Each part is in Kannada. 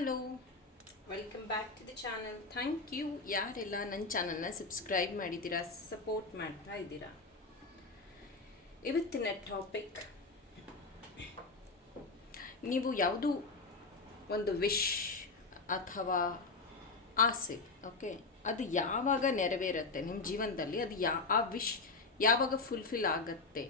Hello welcome back to the channel thank you ಯಾರೆಲ್ಲ ನನ್ನ ಚಾನಲ್ನ ಸಬ್ಸ್ಕ್ರೈಬ್ ಮಾಡಿದ್ದೀರಾ ಸಪೋರ್ಟ್ ಮಾಡ್ತಾ ಇದ್ದೀರಾ? ಇವತ್ತಿನ ಟಾಪಿಕ್ ನೀವು ಯಾವುದು ಒಂದು ವಿಶ್ ಅಥವಾ ಆಸೆ ಓಕೆ ಅದು ಯಾವಾಗ ನೆರವೇರುತ್ತೆ ನಿಮ್ಮ ಜೀವನದಲ್ಲಿ? ಅದು ಯಾ, ಆ ವಿಶ್ ಯಾವಾಗ ಫುಲ್ಫಿಲ್ ಆಗತ್ತೆ?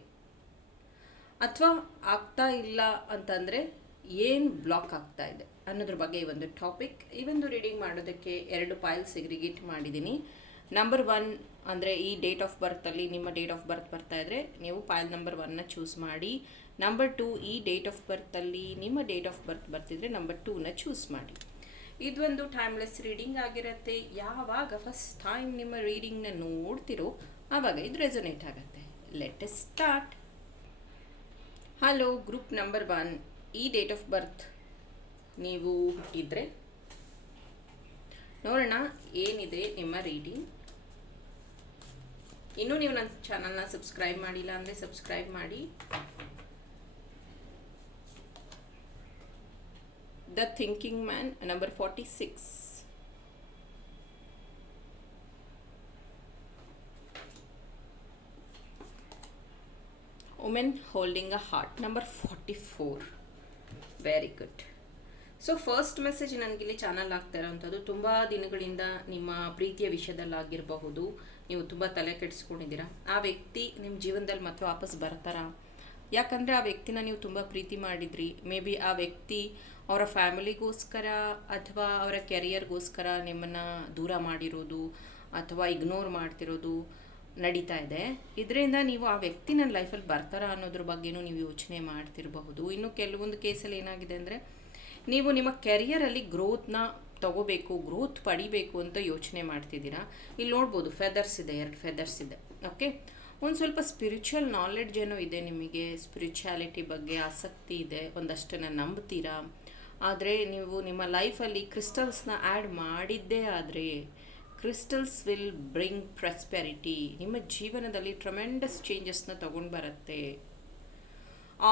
ಅಥವಾ ಆಗ್ತಾ ಇಲ್ಲ ಅಂತಂದರೆ ಏನು ಬ್ಲಾಕ್ ಆಗ್ತಾ ಇದೆ ಅನ್ನೋದ್ರ ಬಗ್ಗೆ ಈ ಒಂದು ಟಾಪಿಕ್ ಈ ಒಂದು ರೀಡಿಂಗ್ ಮಾಡೋದಕ್ಕೆ ಎರಡು ಫೈಲ್ ಸೆಗ್ರಿಗೇಟ್ ಮಾಡಿದ್ದೀನಿ. ನಂಬರ್ ಒನ್ ಅಂದರೆ ಈ ಡೇಟ್ ಆಫ್ ಬರ್ತಲ್ಲಿ ನಿಮ್ಮ ಡೇಟ್ ಆಫ್ ಬರ್ತ್ ಬರ್ತಾ ಇದ್ದರೆ ನೀವು ಫೈಲ್ ನಂಬರ್ ಒನ್ನ ಚೂಸ್ ಮಾಡಿ. ನಂಬರ್ ಟು ಈ ಡೇಟ್ ಆಫ್ ಬರ್ತಲ್ಲಿ ನಿಮ್ಮ ಡೇಟ್ ಆಫ್ ಬರ್ತ್ ಬರ್ತಿದ್ರೆ ನಂಬರ್ ಟೂನ ಚೂಸ್ ಮಾಡಿ. ಇದೊಂದು ಟೈಮ್ಲೆಸ್ ರೀಡಿಂಗ್ ಆಗಿರುತ್ತೆ. ಯಾವಾಗ ಫಸ್ಟ್ ಟೈಮ್ ನಿಮ್ಮ ರೀಡಿಂಗ್ನ ನೋಡ್ತಿರೋ ಆವಾಗ ಇದು ರೆಸೊನೇಟ್ ಆಗುತ್ತೆ. Let start hello group number one ಈ ಡೇಟ್ ಆಫ್ ಬರ್ತ್ ನೀವು ಹುಟ್ಟಿದ್ರೆ, ನೋಡೋಣ ಏನಿದೆ ನಿಮ್ಮ ರೀಡಿಂಗ್ ಇನ್ನೂ ನೀವು ನನ್ನ ಚಾನಲ್ನ ಸಬ್ಸ್ಕ್ರೈಬ್ ಮಾಡಿಲ್ಲ ಅಂದರೆ ಸಬ್ಸ್ಕ್ರೈಬ್ ಮಾಡಿ. The thinking man number forty six women holding a heart number forty four very good so first message ನನಗಿಲ್ಲಿ channel ಆಗ್ತಾ ಇರೋವಂಥದ್ದು, ತುಂಬ ದಿನಗಳಿಂದ ನಿಮ್ಮ ಪ್ರೀತಿಯ ವಿಷಯದಲ್ಲಾಗಿರಬಹುದು ನೀವು ತುಂಬ ತಲೆ ಕೆಡಿಸ್ಕೊಂಡಿದ್ದೀರಾ. ಆ ವ್ಯಕ್ತಿ ನಿಮ್ಮ ಜೀವನದಲ್ಲಿ ಮತ್ತೆ ವಾಪಸ್ ಬರ್ತಾರಾ? ಯಾಕಂದರೆ ಆ ವ್ಯಕ್ತಿನ ನೀವು ತುಂಬ ಪ್ರೀತಿ ಮಾಡಿದ್ರಿ. ಮೇ ಬಿ ಆ ವ್ಯಕ್ತಿ ಅವರ ಫ್ಯಾಮಿಲಿಗೋಸ್ಕರ ಅಥವಾ ಅವರ ಕೆರಿಯರ್ಗೋಸ್ಕರ ನಿಮ್ಮನ್ನು ದೂರ ಮಾಡಿರೋದು, ಅಥವಾ ಇಗ್ನೋರ್ ಮಾಡ್ತಿರೋದು ನಡೀತಾ ಇದೆ. ಇದರಿಂದ ನೀವು ಆ ವ್ಯಕ್ತಿ ನನ್ನ ಲೈಫಲ್ಲಿ ಬರ್ತಾರಾ ಅನ್ನೋದ್ರ ಬಗ್ಗೆನೂ ನೀವು ಯೋಚನೆ ಮಾಡ್ತಿರಬಹುದು. ಇನ್ನು ಕೆಲವೊಂದು ಕೇಸಲ್ಲಿ ಏನಾಗಿದೆ ಅಂದರೆ, ನೀವು ನಿಮ್ಮ ಕೆರಿಯರಲ್ಲಿ ಗ್ರೋತ್ನ ತಗೋಬೇಕು ಗ್ರೋತ್ ಪಡಿಬೇಕು ಅಂತ ಯೋಚನೆ ಮಾಡ್ತಿದ್ದೀರಾ? ಇಲ್ಲಿ ನೋಡ್ಬೋದು ಫೆದರ್ಸ್ ಇದೆ, ಎರಡು ಫೆದರ್ಸ್ ಇದೆ ಓಕೆ ಒಂದು ಸ್ವಲ್ಪ ಸ್ಪಿರಿಚುವಲ್ ನಾಲೆಡ್ಜ್ ಏನೋ ಇದೆ ನಿಮಗೆ. ಸ್ಪಿರಿಚುಯಾಲಿಟಿ ಬಗ್ಗೆ ಆಸಕ್ತಿ ಇದೆ, ಒಂದಷ್ಟನ್ನು ನಂಬ್ತೀರಾ? ಆದರೆ ನೀವು ನಿಮ್ಮ ಲೈಫಲ್ಲಿ ಕ್ರಿಸ್ಟಲ್ಸ್ನ ಆ್ಯಡ್ ಮಾಡಿದ್ದೇ ಆದರೆ ಕ್ರಿಸ್ಟಲ್ಸ್ ವಿಲ್ ಬ್ರಿಂಗ್ ಪ್ರಾಸ್ಪೆರಿಟಿ ನಿಮ್ಮ ಜೀವನದಲ್ಲಿ ಟ್ರಮೆಂಡಸ್ ಚೇಂಜಸ್ನ ತೊಗೊಂಡು ಬರುತ್ತೆ.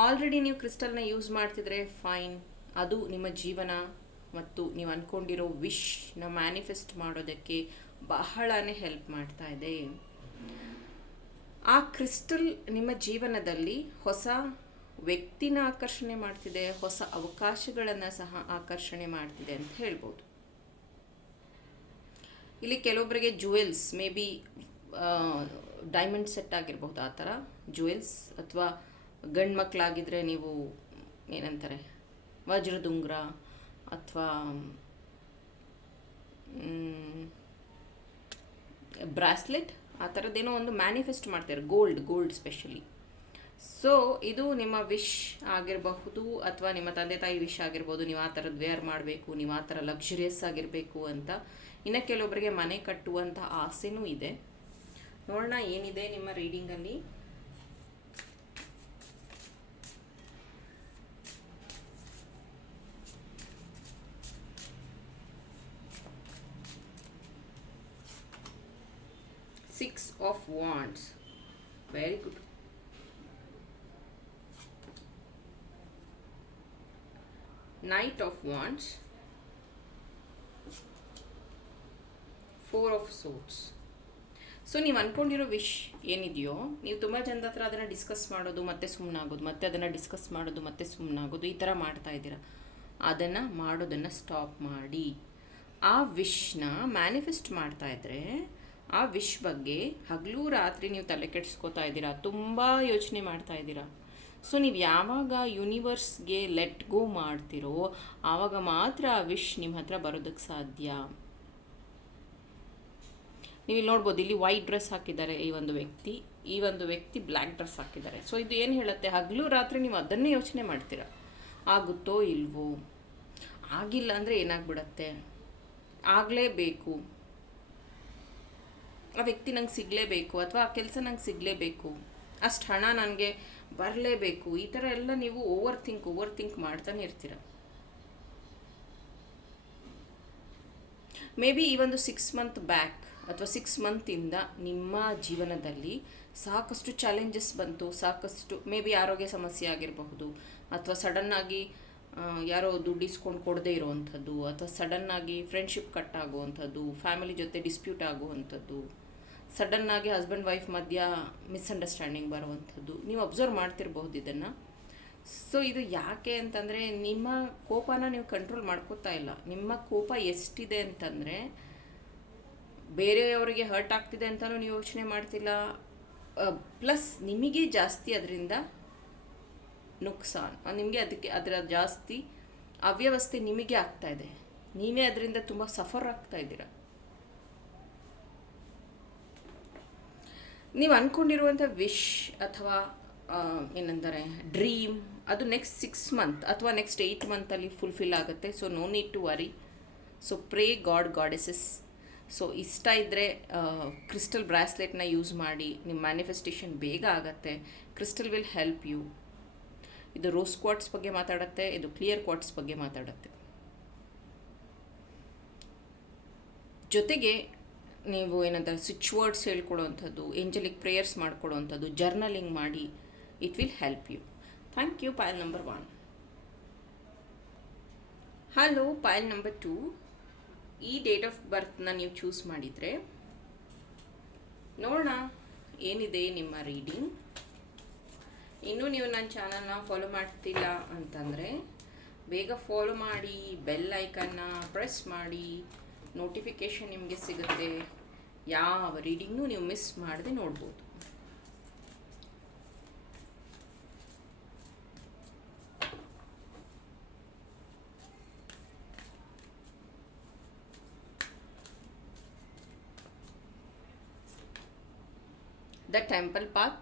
ಆಲ್ರೆಡಿ ನೀವು ಕ್ರಿಸ್ಟಲ್ನ ಯೂಸ್ ಮಾಡ್ತಿದ್ರೆ ಫೈನ್ ಅದು ನಿಮ್ಮ ಜೀವನ ಮತ್ತು ನೀವು ಅಂದ್ಕೊಂಡಿರೋ ವಿಶ್ನ ಮ್ಯಾನಿಫೆಸ್ಟ್ ಮಾಡೋದಕ್ಕೆ ಬಹಳನೇ ಹೆಲ್ಪ್ ಮಾಡ್ತಾ ಇದೆ. ಆ ಕ್ರಿಸ್ಟಲ್ ನಿಮ್ಮ ಜೀವನದಲ್ಲಿ ಹೊಸ ವ್ಯಕ್ತಿನ ಆಕರ್ಷಣೆ ಮಾಡ್ತಿದೆ, ಹೊಸ ಅವಕಾಶಗಳನ್ನು ಸಹ ಆಕರ್ಷಣೆ ಮಾಡ್ತಿದೆ ಅಂತ ಹೇಳ್ಬೋದು. ಇಲ್ಲಿ ಕೆಲವೊಬ್ಬರಿಗೆ jewels maybe diamond set ಆಗಿರಬಹುದು ಆ ಥರ ಜುವೆಲ್ಸ್ ಅಥವಾ ಗಂಡು ಮಕ್ಕಳಾಗಿದ್ದರೆ ನೀವು ಏನಂತಾರೆ, ವಜ್ರದುಂಗ್ರ ಅಥವಾ ಬ್ರಾಸ್ಲೆಟ್, ಆ ಥರದ್ದೇನೋ ಒಂದು ಮ್ಯಾನಿಫೆಸ್ಟ್ ಮಾಡ್ತಾರೆ ಗೋಲ್ಡ್ ಗೋಲ್ಡ್ ಸ್ಪೆಷಲಿ ಸೊ ಇದು ನಿಮ್ಮ ವಿಶ್ ಆಗಿರಬಹುದು ಅಥವಾ ನಿಮ್ಮ ತಂದೆ ತಾಯಿ ವಿಶ್ ಆಗಿರ್ಬೋದು, ನೀವು ಆ ಥರದ್ದು ವೇರ್ ಮಾಡಬೇಕು, ನೀವು ಆ ಥರ ಲಕ್ಸುರಿಯಸ್ ಆಗಿರಬೇಕು ಅಂತ ಇನ್ನು ಕೆಲವೊಬ್ಬರಿಗೆ ಮನೆ ಕಟ್ಟುವಂಥ ಆಸೆನೂ ಇದೆ. ನೋಡೋಣ ಏನಿದೆ ನಿಮ್ಮ ರೀಡಿಂಗಲ್ಲಿ six of wands very good night of Wands, four of swords so ನೀವು ಅಂದ್ಕೊಂಡಿರೋ ವಿಶ್ ಏನಿದೆಯೋ ನೀವು ತುಂಬ ಜನದ ಹತ್ರ ಅದನ್ನು ಡಿಸ್ಕಸ್ ಮಾಡೋದು ಮತ್ತೆ ಸುಮ್ಮನಾಗೋದು ಮತ್ತೆ ಅದನ್ನು ಡಿಸ್ಕಸ್ ಮಾಡೋದು ಮತ್ತೆ ಸುಮ್ಮನಾಗೋದು ಈ ಥರ ಮಾಡ್ತಾ ಇದ್ದೀರಾ. ಅದನ್ನು ಮಾಡೋದನ್ನು ಸ್ಟಾಪ್ ಮಾಡಿ. ಆ ವಿಶ್ನ ಮ್ಯಾನಿಫೆಸ್ಟ್ ಮಾಡ್ತಾ ಇದ್ದರೆ ಆ ವಿಶ್ ಬಗ್ಗೆ ಹಗಲು ರಾತ್ರಿ ನೀವು ತಲೆ ಕೆಡಿಸ್ಕೋತಾ ಇದ್ದೀರಾ ತುಂಬ ಯೋಚನೆ ಮಾಡ್ತಾ ಇದ್ದೀರಾ. ಸೊ ನೀವು ಯಾವಾಗ ಯೂನಿವರ್ಸ್ಗೆ ಲೆಟ್ ಗೋ ಮಾಡ್ತಿರೋ, ಆವಾಗ ಮಾತ್ರ ಆ ವಿಶ್ ನಿಮ್ಮ ಹತ್ರ ಬರೋದಕ್ಕೆ ಸಾಧ್ಯ? ನೀವು ಇಲ್ಲಿ ನೋಡ್ಬೋದು, ಇಲ್ಲಿ ವೈಟ್ ಡ್ರೆಸ್ ಹಾಕಿದ್ದಾರೆ ಈ ಒಂದು ವ್ಯಕ್ತಿ, ಈ ಒಂದು ವ್ಯಕ್ತಿ ಬ್ಲ್ಯಾಕ್ ಡ್ರೆಸ್ ಹಾಕಿದ್ದಾರೆ. ಸೊ ಇದು ಏನು ಹೇಳುತ್ತೆ? ಹಗಲು ರಾತ್ರಿ ನೀವು ಅದನ್ನೇ ಯೋಚನೆ ಮಾಡ್ತೀರ? ಆಗುತ್ತೋ ಇಲ್ವೋ? ಆಗಿಲ್ಲ ಅಂದರೆ ಏನಾಗ್ಬಿಡತ್ತೆ? ಆಗಲೇಬೇಕು. ಆ ವ್ಯಕ್ತಿ ನಂಗೆ ಸಿಗಲೇಬೇಕು, ಅಥವಾ ಆ ಕೆಲಸ ನಂಗೆ ಸಿಗಲೇಬೇಕು. ಅಷ್ಟು ಹಣ ನನಗೆ ಬರಲೇಬೇಕು. ಈ ಥರ ಎಲ್ಲ ನೀವು ಓವರ್ ಥಿಂಕ್ ಓವರ್ ಥಿಂಕ್ ಮಾಡ್ತಾನೆ ಇರ್ತೀರ. ಮೇ ಬಿ ಈ ಒಂದು ಸಿಕ್ಸ್ ಮಂತ್ ಬ್ಯಾಕ್ ಅಥವಾ ಸಿಕ್ಸ್ ಮಂತಿಂದ ನಿಮ್ಮ ಜೀವನದಲ್ಲಿ ಸಾಕಷ್ಟು ಚಾಲೆಂಜಸ್ ಬಂತು. ಸಾಕಷ್ಟು ಮೇ ಬಿ ಆರೋಗ್ಯ ಸಮಸ್ಯೆ ಆಗಿರಬಹುದು ಅಥವಾ ಸಡನ್ನಾಗಿ ಯಾರೋ ದುಡ್ಡು ಇಸ್ಕೊಂಡು ಕೊಡದೇ ಇರೋವಂಥದ್ದು ಅಥವಾ ಸಡನ್ನಾಗಿ ಫ್ರೆಂಡ್ಶಿಪ್ ಕಟ್ ಆಗುವಂಥದ್ದು ಫ್ಯಾಮಿಲಿ ಜೊತೆ ಡಿಸ್ಪ್ಯೂಟ್ ಆಗುವಂಥದ್ದು. ಸಡನ್ನಾಗಿ ಹಸ್ಬೆಂಡ್ ವೈಫ್ ಮಧ್ಯ ಮಿಸ್ಅಂಡರ್ಸ್ಟ್ಯಾಂಡಿಂಗ್ ಬರುವಂಥದ್ದು. ನೀವು ಅಬ್ಸರ್ವ್ ಮಾಡ್ತಿರ್ಬಹುದು ಇದನ್ನು. ಸೊ ಇದು ಯಾಕೆ ಅಂತಂದರೆ, ನಿಮ್ಮ ಕೋಪನ ನೀವು ಕಂಟ್ರೋಲ್ ಮಾಡ್ಕೋತಾ ಇಲ್ಲ. ನಿಮ್ಮ ಕೋಪ ಎಷ್ಟಿದೆ ಅಂತಂದರೆ, ಬೇರೆಯವರಿಗೆ ಹರ್ಟ್ ಆಗ್ತಿದೆ ಅಂತಲೂ ನೀವು ಯೋಚನೆ ಮಾಡ್ತಿಲ್ಲ. ಪ್ಲಸ್ ನಿಮಗೆ ಜಾಸ್ತಿ ಅದರಿಂದ ನುಕ್ಸಾನ್. ನಿಮಗೆ ಅದಕ್ಕೆ, ಅದರ ಜಾಸ್ತಿ ಅವ್ಯವಸ್ಥೆ ನಿಮಗೆ ಆಗ್ತಾ ಇದೆ. ನೀವೇ ಅದರಿಂದ ತುಂಬ ಸಫರ್ ಆಗ್ತಾ ಇದ್ದೀರಾ. ನೀವು ಅಂದ್ಕೊಂಡಿರುವಂಥ ವಿಶ್ ಅಥವಾ ಏನಂದರೆ ಡ್ರೀಮ್, ಅದು ನೆಕ್ಸ್ಟ್ ಸಿಕ್ಸ್ ಮಂತ್ ಅಥವಾ ನೆಕ್ಸ್ಟ್ ಏಯ್ಟ್ ಮಂತಲ್ಲಿ ಫುಲ್ಫಿಲ್ ಆಗುತ್ತೆ. So no need to worry so pray god goddesses so ಇಷ್ಟ ಇದ್ದರೆ ಕ್ರಿಸ್ಟಲ್ ಬ್ರಾಸ್ಲೆಟ್ನ ಯೂಸ್ ಮಾಡಿ, ನಿಮ್ಮ ಮ್ಯಾನಿಫೆಸ್ಟೇಷನ್ ಬೇಗ ಆಗುತ್ತೆ. ಕ್ರಿಸ್ಟಲ್ ವಿಲ್ ಹೆಲ್ಪ್ ಯು ಇದು ರೋಸ್ ಕ್ವಾಟ್ಸ್ ಬಗ್ಗೆ ಮಾತಾಡುತ್ತೆ, ಇದು ಕ್ಲಿಯರ್ ಕ್ವಾಟ್ಸ್ ಬಗ್ಗೆ ಮಾತಾಡುತ್ತೆ. ಜೊತೆಗೆ ನೀವು ಏನಂತಾರೆ ಸ್ವಿಚ್ ವರ್ಡ್ಸ್ ಹೇಳ್ಕೊಡೋವಂಥದ್ದು ಏಂಜಲಿಕ್ ಪ್ರೇಯರ್ಸ್ ಮಾಡ್ಕೊಡೋವಂಥದ್ದು ಜರ್ನಲಿಂಗ್ ಮಾಡಿ it will help you thank you Payal number one hello Payal number two ಈ ಡೇಟ್ ಆಫ್ ಬರ್ತ್ನ ನೀವು ಚೂಸ್ ಮಾಡಿದರೆ, ನೋಡೋಣ ಏನಿದೆ ನಿಮ್ಮ ರೀಡಿಂಗ್ ಇನ್ನೂ ನೀವು ನನ್ನ ಚಾನಲ್ನ ಫಾಲೋ ಮಾಡ್ತಿಲ್ಲ ಅಂತಂದರೆ, ಬೇಗ ಫಾಲೋ ಮಾಡಿ ಬೆಲ್ ಐಕನ್ನ ಪ್ರೆಸ್ ಮಾಡಿ ನೋಟಿಫಿಕೇಷನ್ ನಿಮಗೆ ಸಿಗುತ್ತೆ. ಯಾವ ರೀಡಿಂಗ್ನು ನೀವು ಮಿಸ್ ಮಾಡದೆ ನೋಡ್ಬೋದು. The temple path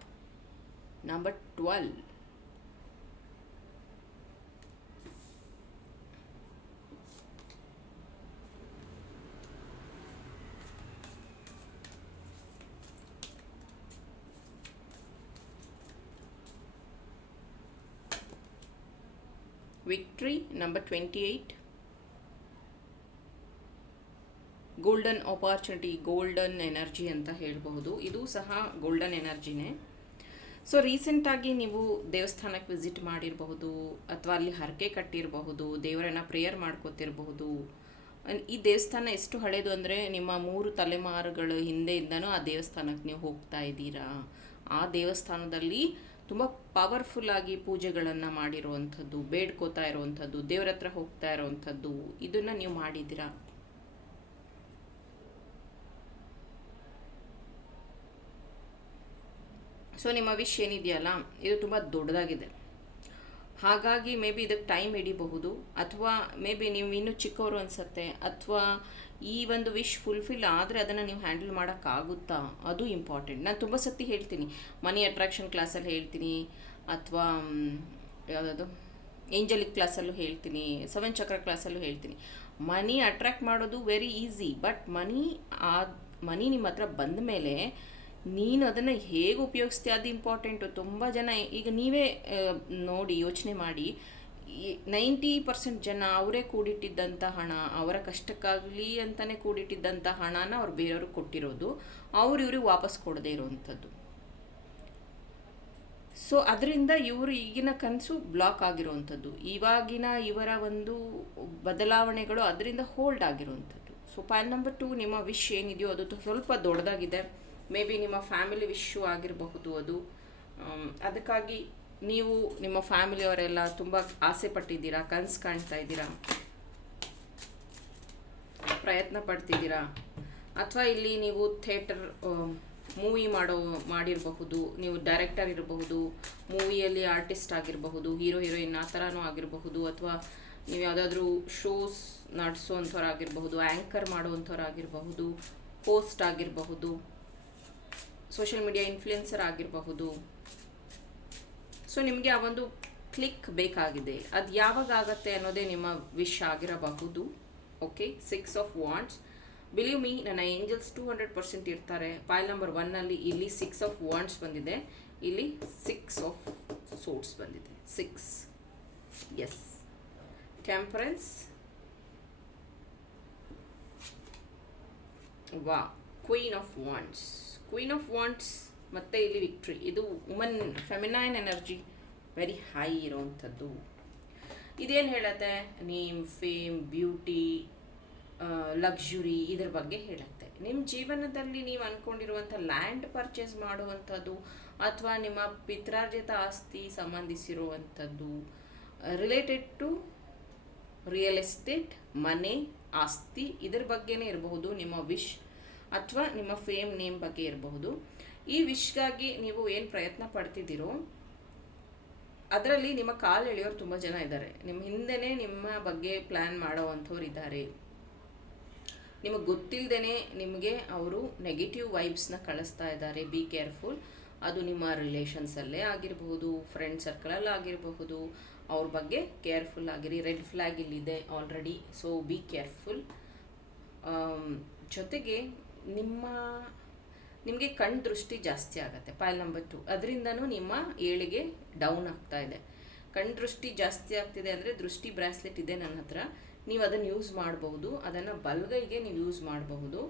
number twelve Victory, number 28. Golden opportunity golden energy ಅಂತ ಹೇಳಬಹುದು. ಇದು ಸಹ ಗೋಲ್ಡನ್ ಎನರ್ಜಿನೇ ಸೊ ರೀಸೆಂಟಾಗಿ ನೀವು ದೇವಸ್ಥಾನಕ್ಕೆ ವಿಸಿಟ್ ಮಾಡಿರಬಹುದು ಅಥವಾ ಅಲ್ಲಿ ಹರಕೆ ಕಟ್ಟಿರಬಹುದು ದೇವರನ್ನು ಪ್ರೇಯರ್ ಮಾಡ್ಕೋತಿರಬಹುದು. ಈ ದೇವಸ್ಥಾನ ಎಷ್ಟು ಹಳೇದು ಅಂದರೆ ನಿಮ್ಮ ಮೂರು ತಲೆಮಾರುಗಳ ಹಿಂದೆಯಿಂದನೂ ಆ ದೇವಸ್ಥಾನಕ್ಕೆ ನೀವು ಹೋಗ್ತಾ ಇದ್ದೀರಾ. ಆ ದೇವಸ್ಥಾನದಲ್ಲಿ ತುಂಬ ಪವರ್ಫುಲ್ಲಾಗಿ ಪೂಜೆಗಳನ್ನು ಮಾಡಿರುವಂಥದ್ದು, ಬೇಡ್ಕೋತಾ ಇರುವಂಥದ್ದು, ದೇವ್ರ ಹತ್ರ ಹೋಗ್ತಾ ಇರುವಂಥದ್ದು, ಇದನ್ನು ನೀವು ಮಾಡಿದ್ದೀರಾ? ಸೊ ನಿಮ್ಮ ವಿಶ್ ಏನಿದೆಯಲ್ಲ, ಇದು ತುಂಬ ದೊಡ್ಡದಾಗಿದೆ. ಹಾಗಾಗಿ ಮೇ ಬಿ ಇದಕ್ಕೆ ಟೈಮ್ ಹಿಡಿಬಹುದು. ಅಥವಾ ಮೇ ಬಿ ನೀವು ಇನ್ನೂ ಚಿಕ್ಕವರು ಅನಿಸುತ್ತೆ. ಅಥವಾ ಈ ಒಂದು ವಿಶ್ ಫುಲ್ಫಿಲ್ ಆದರೆ ಅದನ್ನು ನೀವು ಹ್ಯಾಂಡಲ್ ಮಾಡೋಕ್ಕಾಗುತ್ತಾ? ಅದು ಇಂಪಾರ್ಟೆಂಟ್ ನಾನು ತುಂಬ ಸತಿ ಹೇಳ್ತೀನಿ. ಮನಿ ಅಟ್ರಾಕ್ಷನ್ ಕ್ಲಾಸಲ್ಲಿ ಹೇಳ್ತೀನಿ. ಅಥವಾ ಯಾವುದಾದ್ರು ಏಂಜಲಿಕ್ ಕ್ಲಾಸಲ್ಲೂ ಹೇಳ್ತೀನಿ. ಸೆವೆನ್ ಚಕ್ರ ಕ್ಲಾಸಲ್ಲೂ ಹೇಳ್ತೀನಿ. ಮನಿ ಅಟ್ರಾಕ್ಟ್ ಮಾಡೋದು ವೆರಿ ಈಸಿ ಬಟ್ ಮನಿ ಆ, ಮನಿ ನಿಮ್ಮ ಹತ್ರ ಬಂದ ಮೇಲೆ ನೀನು ಅದನ್ನು ಹೇಗೆ ಉಪಯೋಗಿಸ್ತೀಯ ಅದು ಇಂಪಾರ್ಟೆಂಟು ತುಂಬ ಜನ ಈಗ ನೀವೇ ನೋಡಿ, ಯೋಚನೆ ಮಾಡಿ. ನೈಂಟಿ ಪರ್ಸೆಂಟ್ ಜನ ಅವರೇ ಕೂಡಿಟ್ಟಿದ್ದಂಥ ಹಣ, ಅವರ ಕಷ್ಟಕ್ಕಾಗಲಿ ಅಂತಲೇ ಕೂಡಿಟ್ಟಿದ್ದಂಥ ಹಣನ ಅವ್ರು ಬೇರೆಯವ್ರಿಗೆ ಕೊಟ್ಟಿರೋದು, ಅವ್ರು ಇವ್ರಿಗೆ ವಾಪಸ್ ಕೊಡದೇ ಇರೋವಂಥದ್ದು. ಸೊ ಅದರಿಂದ ಇವರು ಈಗಿನ ಕನಸು ಬ್ಲಾಕ್ ಆಗಿರುವಂಥದ್ದು. ಇವಾಗಿನ ಇವರ ಒಂದು ಬದಲಾವಣೆಗಳು ಅದರಿಂದ ಹೋಲ್ಡ್ ಆಗಿರುವಂಥದ್ದು. ಸೊ ಪಾಯಿಂಟ್ ನಂಬರ್ ಟು ನಿಮ್ಮ ವಿಶ್ ಏನಿದೆಯೋ ಅದು ಸ್ವಲ್ಪ ದೊಡ್ಡದಾಗಿದೆ. ಮೇ ಬಿ ನಿಮ್ಮ ಫ್ಯಾಮಿಲಿ ವಿಶ್ಯೂ ಆಗಿರಬಹುದು ಅದು. ಅದಕ್ಕಾಗಿ ನೀವು ನಿಮ್ಮ ಫ್ಯಾಮಿಲಿಯವರೆಲ್ಲ ತುಂಬ ಆಸೆ ಪಟ್ಟಿದ್ದೀರಾ, ಕನ್ಸು ಕಾಣ್ತಾ ಇದ್ದೀರಾ? ಪ್ರಯತ್ನ ಪಡ್ತಿದ್ದೀರಾ? ಅಥವಾ ಇಲ್ಲಿ ನೀವು ಥಿಯೇಟರ್ ಮೂವಿ ಮಾಡೋ, ಮಾಡಿರಬಹುದು, ನೀವು ಡೈರೆಕ್ಟರ್ ಇರಬಹುದು, ಮೂವಿಯಲ್ಲಿ ಆರ್ಟಿಸ್ಟ್ ಆಗಿರಬಹುದು, ಹೀರೋ ಹೀರೋಯಿನ್ ಆ ಥರನೂ ಆಗಿರಬಹುದು, ಅಥವಾ ನೀವು ಯಾವುದಾದ್ರೂ ಶೋಸ್ ನಡೆಸೋವಂಥವ್ರು ಆಗಿರಬಹುದು ಆ್ಯಂಕರ್ ಮಾಡುವಂಥವ್ರು ಆಗಿರಬಹುದು ಹೋಸ್ಟ್ ಆಗಿರಬಹುದು. ಸೋಷಿಯಲ್ ಮೀಡಿಯಾ ಇನ್ಫ್ಲುಯೆನ್ಸರ್ ಆಗಿರಬಹುದು. ಸೊ ನಿಮಗೆ ಆ ಒಂದು ಕ್ಲಿಕ್ ಬೇಕಾಗಿದೆ. ಅದು ಯಾವಾಗ ಆಗುತ್ತೆ ಅನ್ನೋದೇ ನಿಮ್ಮ ವಿಶ್ ಆಗಿರಬಹುದು. Okay six of wands believe me ನನ್ನ ಏಂಜಲ್ಸ್ ಟೂ ಹಂಡ್ರೆಡ್ ಪರ್ಸೆಂಟ್ ಇರ್ತಾರೆ. ಫೈಲ್ ನಂಬರ್ ಒನ್ನಲ್ಲಿ ಇಲ್ಲಿ ಸಿಕ್ಸ್ ಆಫ್ ವಾಂಡ್ಸ್ ಬಂದಿದೆ. ಇಲ್ಲಿ ಸಿಕ್ಸ್ ಆಫ್ ಸೋಟ್ಸ್ ಬಂದಿದೆ. ಸಿಕ್ಸ್ ಎಸ್ ಟೆಂಪರೆನ್ಸ್ ವಾ queen of wands queen of wands ಮತ್ತು ಇಲ್ಲಿ ವಿಕ್ಟ್ರಿ ಇದು woman feminine energy very high ಇರೋವಂಥದ್ದು. ಇದೇನು ಹೇಳತ್ತೆ? ನೇಮ್ ಫೇಮ್ ಬ್ಯೂಟಿ ಲಕ್ಸುರಿ ಇದ್ರ ಬಗ್ಗೆ ಹೇಳತ್ತೆ. ನಿಮ್ಮ ಜೀವನದಲ್ಲಿ ನೀವು ಅಂದ್ಕೊಂಡಿರುವಂಥ ಲ್ಯಾಂಡ್ ಪರ್ಚೇಸ್ ಮಾಡುವಂಥದ್ದು ಅಥವಾ ನಿಮ್ಮ ಪಿತ್ರಾರ್ಜಿತ ಆಸ್ತಿ ಸಂಬಂಧಿಸಿರುವಂಥದ್ದು ರಿಲೇಟೆಡ್ ಟು ರಿಯಲ್ ಎಸ್ಟೇಟ್ ಮನೆ, ಆಸ್ತಿ ಇದ್ರ ಬಗ್ಗೆನೇ ಇರಬಹುದು. ನಿಮ್ಮ ವಿಶ್ ಅಥವಾ ನಿಮ್ಮ ಫೇಮ್ ನೇಮ್ ಬಗ್ಗೆ ಇರಬಹುದು. ಈ ವಿಶ್ಗಾಗಿ ನೀವು ಏನು ಪ್ರಯತ್ನ ಪಡ್ತಿದ್ದೀರೋ, ಅದರಲ್ಲಿ ನಿಮ್ಮ ಕಾಲು ಎಳೆಯೋರು ತುಂಬ ಜನ ಇದ್ದಾರೆ. ನಿಮ್ಮ ಹಿಂದೆನೇ ನಿಮ್ಮ ಬಗ್ಗೆ ಪ್ಲ್ಯಾನ್ ಮಾಡೋವಂಥವ್ರು ಇದ್ದಾರೆ. ನಿಮಗೆ ಗೊತ್ತಿಲ್ಲದೇ ನಿಮಗೆ ಅವರು ನೆಗೆಟಿವ್ ವೈಬ್ಸ್ನ ಕಳಿಸ್ತಾ ಇದ್ದಾರೆ. ಬಿ ಕೇರ್ಫುಲ್ ಅದು ನಿಮ್ಮ ರಿಲೇಷನ್ಸಲ್ಲೇ ಆಗಿರಬಹುದು ಫ್ರೆಂಡ್ ಸರ್ಕಲಲ್ಲಿ ಆಗಿರಬಹುದು. ಅವ್ರ ಬಗ್ಗೆ ಕೇರ್ಫುಲ್ ಆಗಿರಿ. ರೆಡ್ ಫ್ಲ್ಯಾಗ್ ಇಲ್ಲಿದೆ ಆಲ್ರೆಡಿ ಸೊ ಬಿ ಕೇರ್ಫುಲ್ ಜೊತೆಗೆ ನಿಮ್ಮ, ನಿಮಗೆ ಕಣ್ ದೃಷ್ಟಿ ಜಾಸ್ತಿ ಆಗುತ್ತೆ ಪಾಯಲ್ ನಂಬರ್ ಟು ಅದರಿಂದನೂ ನಿಮ್ಮ ಏಳಿಗೆ ಡೌನ್ ಆಗ್ತಾ ಇದೆ. ಕಣ್ ದೃಷ್ಟಿ ಜಾಸ್ತಿ ಆಗ್ತಿದೆ ಅಂದರೆ ದೃಷ್ಟಿ ಬ್ರಾಸ್ಲೆಟ್ ಇದೆ ನನ್ನ ಹತ್ರ. ನೀವು ಅದನ್ನು ಯೂಸ್ ಮಾಡಬಹುದು ಅದನ್ನು ಬಲ್ಗೈಗೆ ನೀವು ಯೂಸ್ ಮಾಡಬಹುದು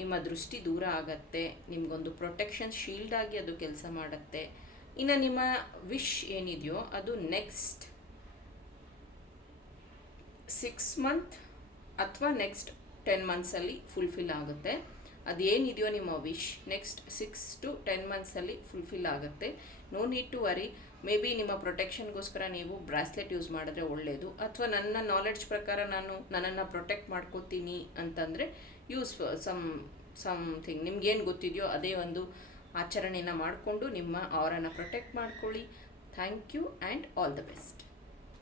ನಿಮ್ಮ ದೃಷ್ಟಿ ದೂರ ಆಗತ್ತೆ, ನಿಮಗೊಂದು ಪ್ರೊಟೆಕ್ಷನ್ ಶೀಲ್ಡ್ ಆಗಿ ಅದು ಕೆಲಸ ಮಾಡುತ್ತೆ. ಇನ್ನು ನಿಮ್ಮ ವಿಶ್ ಏನಿದೆಯೋ ಅದು ನೆಕ್ಸ್ಟ್ ಸಿಕ್ಸ್ ಮಂತ್ ಅಥವಾ ನೆಕ್ಸ್ಟ್ ಟೆನ್ ಮಂತ್ಸಲ್ಲಿ ಫುಲ್ಫಿಲ್ ಆಗುತ್ತೆ. ಅದೇನಿದೆಯೋ ನಿಮ್ಮ wish next six to ten ಮಂತ್ಸಲ್ಲಿ fulfil ಆಗುತ್ತೆ. No need to worry maybe ನಿಮ್ಮ ಪ್ರೊಟೆಕ್ಷನ್ಗೋಸ್ಕರ ನೀವು ಬ್ರಾಸ್ಲೆಟ್ ಯೂಸ್ ಮಾಡಿದ್ರೆ ಒಳ್ಳೆಯದು ಅಥವಾ ನನ್ನ ನಾಲೆಡ್ಜ್ ಪ್ರಕಾರ ನಾನು ನನ್ನನ್ನು ಪ್ರೊಟೆಕ್ಟ್ ಮಾಡ್ಕೋತೀನಿ ಅಂತಂದರೆ ಯೂಸ್ ಸಮ್ ಸಮ್ಥಿಂಗ್ ನಿಮ್ಗೇನು ಗೊತ್ತಿದೆಯೋ ಅದೇ ಒಂದು ಆಚರಣೆಯನ್ನು ಮಾಡಿಕೊಂಡು ನಿಮ್ಮ ಅವರನ್ನು ಪ್ರೊಟೆಕ್ಟ್ ಮಾಡ್ಕೊಳ್ಳಿ. Thank you and all the best